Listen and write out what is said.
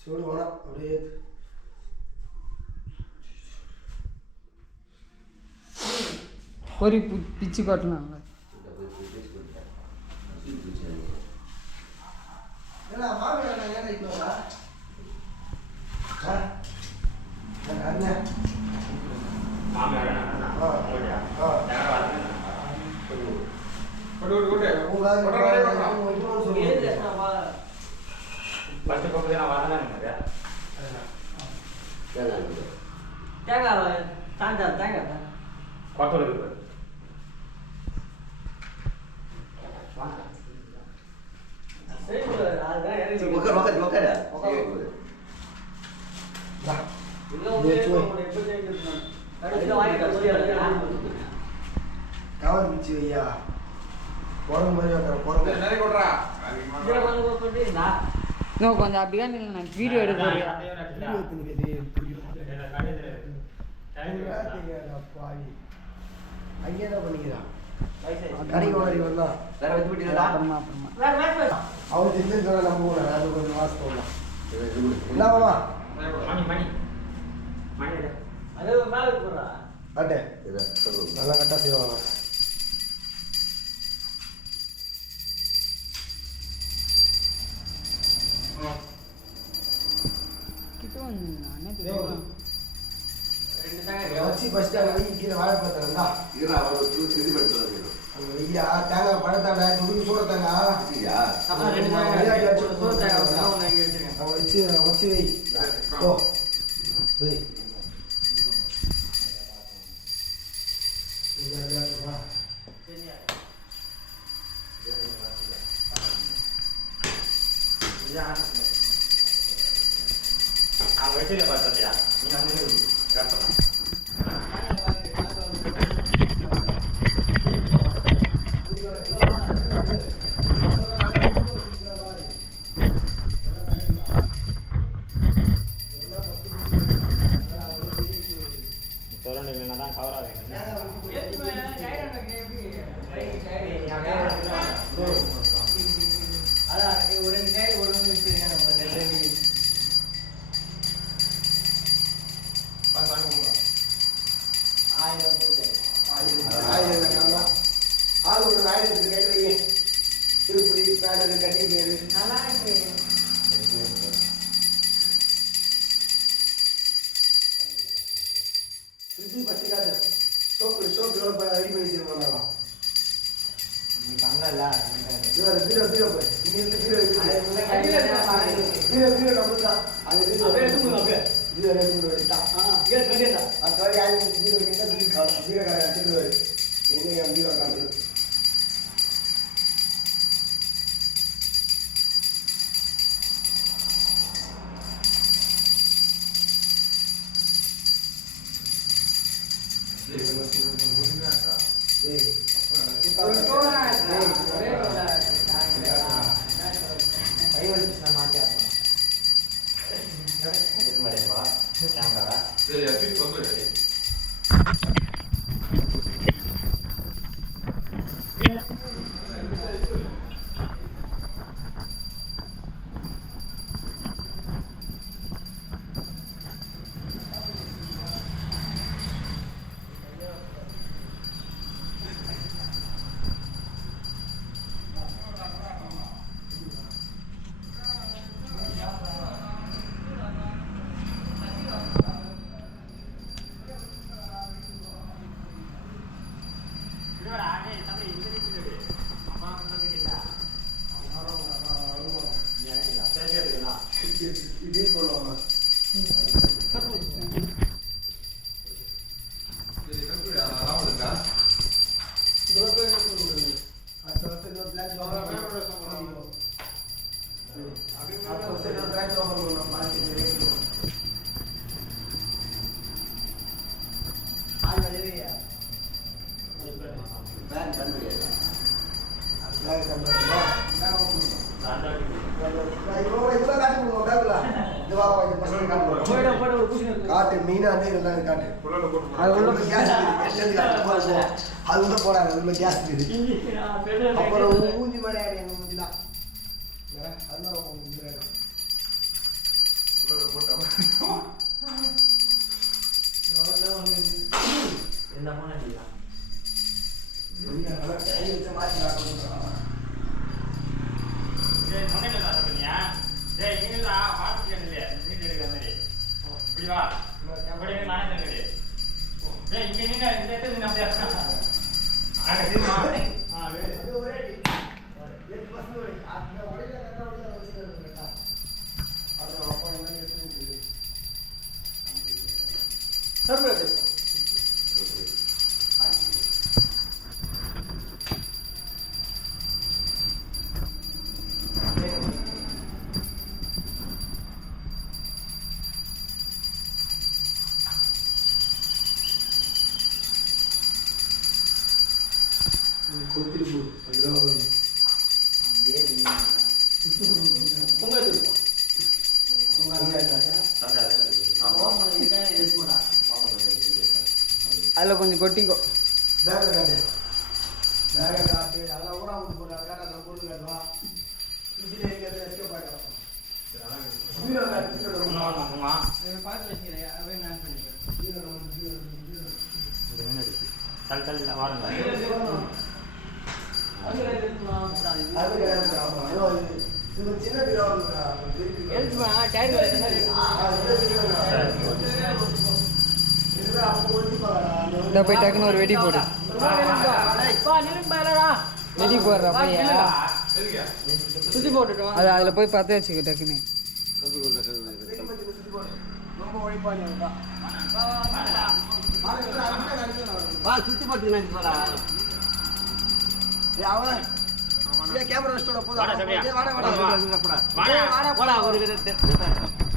சூடு போனால் அப்படியே ஒரு பிச்சு காட்டலாம் கவனிச்சு ஐயா குரங்கு மாதிரி கொஞ்சம் அப்படியே இல்லை வீடியோ எடுக்கிறேன் அங்கே என்ன பண்ணிக்கிறான் கடைக்கு வாரி வந்தா அப்புறமா அவன் தெரிஞ்சு சொல்ல நம்ம கூட அது கொஞ்சம் வாசிப்போம் என்னவாமா அட்டே நல்லா கட்டா செய்வாங்க வச்சு ஃபஸ்ட்டு அங்கே கீழே வாழை பார்த்தாங்கடா ஐயா தேங்காய் பழத்தாண்டா துணி சூடத்தாங்க வச்சு வச்சு வை ஓ வை வெற்றில பார்த்தியா தான் கவர் ஆகுது ஆள் ஒரு ஆயிரத்துக்கு கையில் வைய திருப்பதி பேனல் கட்டி பேரு நல்லா இருக்கு திருச்சி பட்டிக்காட்டு சோப்பு ரெடி பண்ணி வச்சிருக்கோம் பண்ணல பீரோ பீரோ பீரோ பீரோ நம்ம தான் அது பீரோ ரெண்டு எடுத்தான் அது பீரோ பீரோ கடை எங்க பீரோ காட்டு காட்டு மீனா காட்டு அது உள்ள கேஸ் அது உள்ள போடாது உள்ள கேஸ் அப்புறம் மூஞ்சி மாதிரி மூஞ்சிலாம் அதனால உங்களுக்கு என்ன போன இல்லையா டேய் மொண்டைல தான் சொல்றியா டேய் நீங்கடா பாத்துட்டே இல்லையா நீங்க எடுக்க மாதிரி இப்படி வா இப்படி நானே தங்கடி டேய் இங்க நீங்க இந்த இடத்துல நம்ம அங்க திரும்ப அது ஒரே 8% ஒரே அந்த ஒரேல கட்ட ஒரேல வச்சிருக்கா அது அப்பா என்ன எடுத்து சர்வர் கொடுத்துட்டு போ அதில் கொஞ்சம் கொட்டிக்கோ பேக காட்டு அதெல்லாம் ஊரா விட்டு போட்டு காட்டு அதில் பொருள் காட்டுவா இதில் எங்கேயாவது எஸ்கேப் ஆகிடும் பார்த்து வச்சுக்கிறேன் அவே நான் பண்ணிக்கிறேன் தல் தல் வாருங்க இது சின்ன பீரோ எழுத்துமா டயர் இந்த போய் டக்குன்னு ஒரு வெடி போடு வெடி போடுறா பையா சுத்தி போட்டுட்டோம் அது அதில் போய் பார்த்து வச்சுக்க டக்குன்னு ரொம்ப ஒழிப்பாங்க சுத்தி போட்டு அவன் கேமரா வச்சுட்டோட போதும் வாடா வாடா வாடா வாடா ஒரு